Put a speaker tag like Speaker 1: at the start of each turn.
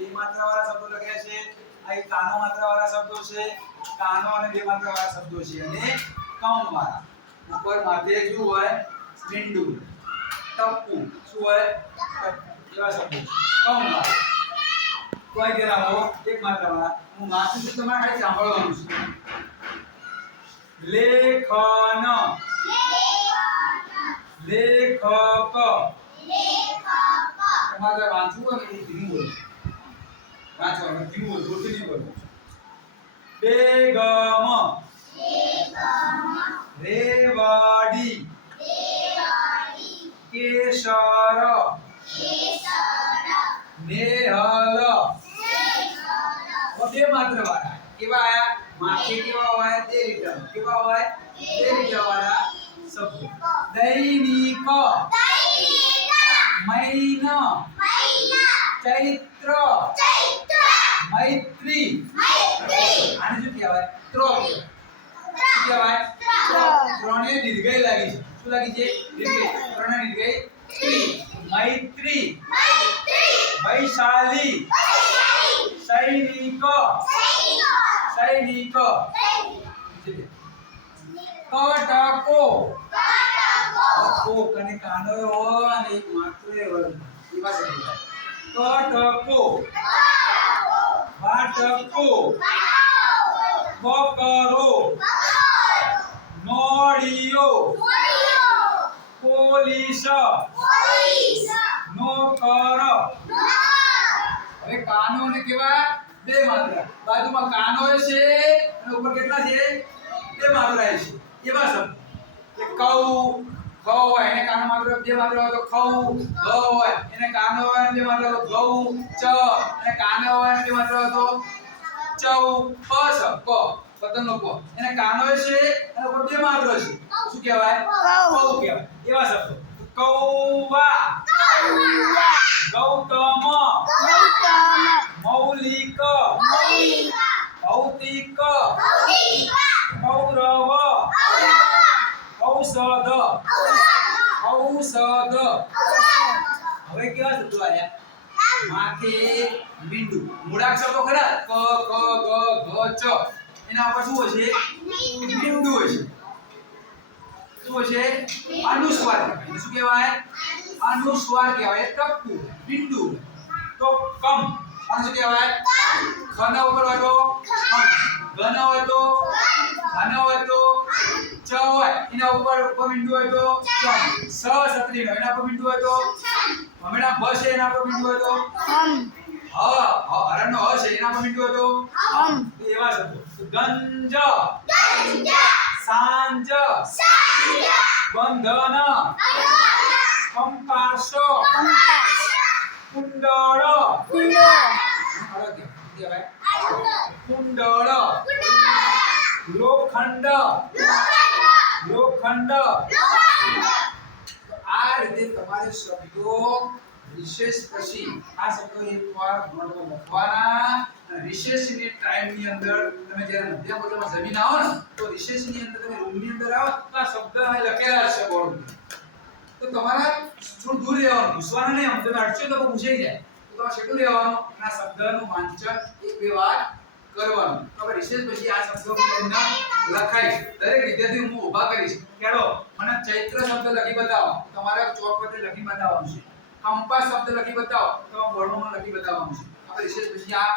Speaker 1: બે માત્રા વાળા શબ્દો લખ્યા છે. આ એક કાનો માત્રા વાળા શબ્દો છે. કાનો અને બે માત્રા વાળા શબ્દો છે અને કમ વાળા ઉપર માથે શું હોય? મીંડુ. ટપ્પુ. શું હોય? એવા શબ્દો કમ વાળા કોઈ કે એક માત્રા વાળા હું વાંચું છું તમારે ખાલી સાંભળવાનું છે? લેખન. વાંચવાનું ધીમું બોલો જોરથી નહીં બોલો બેગમ રેવાડી કેસર નેહલ બે માત્ર વાળા કેવા આયા માથે કેવા હોય તે રીતના કેવા હોય તે રીતના વાળા શબ્દો દૈનિક મૈન ચૈત્ર મૈત્રી. આને શું કહેવાય? ત્રો શું કહેવાય? ત્રણે. દીર્ઘઈ લાગી છે. શું લાગી છે? દીર્ઘઈ ત્રણે દીર્ઘઈ ત્રી. મૈત્રી. વૈશાલી. સૈનિક. સૈનિક. કટકો. અને કાનો હોય અને એક માત્ર એવા શબ્દો થાય. કટકો. વાટકો બકરો નોળિયો. પોલીસ. નોકર. હવે કાનો ને કેવા? બે માત્રા બાજુમાં કાનો છે અને ઉપર કેટલા છે? બે માત્રા છે. એવા શબ્દ. કૌ ખ હોય એને કાનો માત્ર બે માત્ર હોય તો ખઉ ગ હોય એને કાનો હોય બે માત્ર તો ઘઉં. ચ અને કાનો હોય બે માત્ર તો ચૌ. પ સ ક પતંગનો પ એને કાનો છે અને ઉપર બે માત્ર છે. શું કહેવાય?
Speaker 2: કૌ.
Speaker 1: કૌ કહેવાય. એવા શબ્દો. કૌવા. ગૌતમ. મૌલિક. ભૌતિક. કૌરવ. ઔષધ. ઔષધ. હવે કેવા શબ્દો આવ્યા માથે બિંદુ મૂળાક્ષર તો ખરા? ક ક, ગ, ઘ ચ એના ઉપર શું હશે બિંદુ હશે શું હશે અનુસ્વાર. શું કહેવાય? અનુસ્વાર કહેવાય. ટપકું. બિંદુ તો કમ અને શું કહેવાય? ખન ઉપર હોય તો ખમ ઘન હોય તો ધન હોય તો ચ હોય એના ઉપર ઉપર બિંદુ હોય તો સ સત્રીનો એના ઉપર બિંદુ હોય તો? હમણાં ભ છે એના પર બિંદુ હોય તો? હ હ હરણનો હ છે એના પર બિંદુ હોય તો? તો એવા શબ્દો. ગંજ. સાંજ. બંધન. કંપાસ. કુંડળ. કુંડળ. લોખંડ. લોખંડ. આ રીતે તમારે શબ્દો વિશેષ પછી આ શબ્દો એકવાર નોટમાં લખવાના અને રિસેસની ટાઈમની અંદર તમે જ્યારે મધ્ય વર્ગમાં જમીન આવો ને, તો રિસેસની અંદર તમે રૂમની અંદર આવો, તો આ શબ્દ અહીં લખેલા છે બોર્ડ તો તમારા થોડું દૂર રહેવાનું, ઘૂસવાનું નહીં, આમ તમે અડચો તો પૂછાઈ જાય તો તમારે કેટલું રહેવાનું અને આ શબ્દનું વાંચન એક બે વાર કરવાનું. હવે રિસેસ પછી આ શબ્દો તમને લખાઈશ. દરેક વિદ્યાર્થી હું ઊભા કરીશ. કેડો મને ચૈત્ર શબ્દ લખી બતાવો. તમારે ચોક પર લખી બતાવવાનું છે. કંપાસ શબ્દ લખી બતાવો. તો બોર્ડમાં લખી બતાવવાનું છે. હવે રિસેસ પછી આ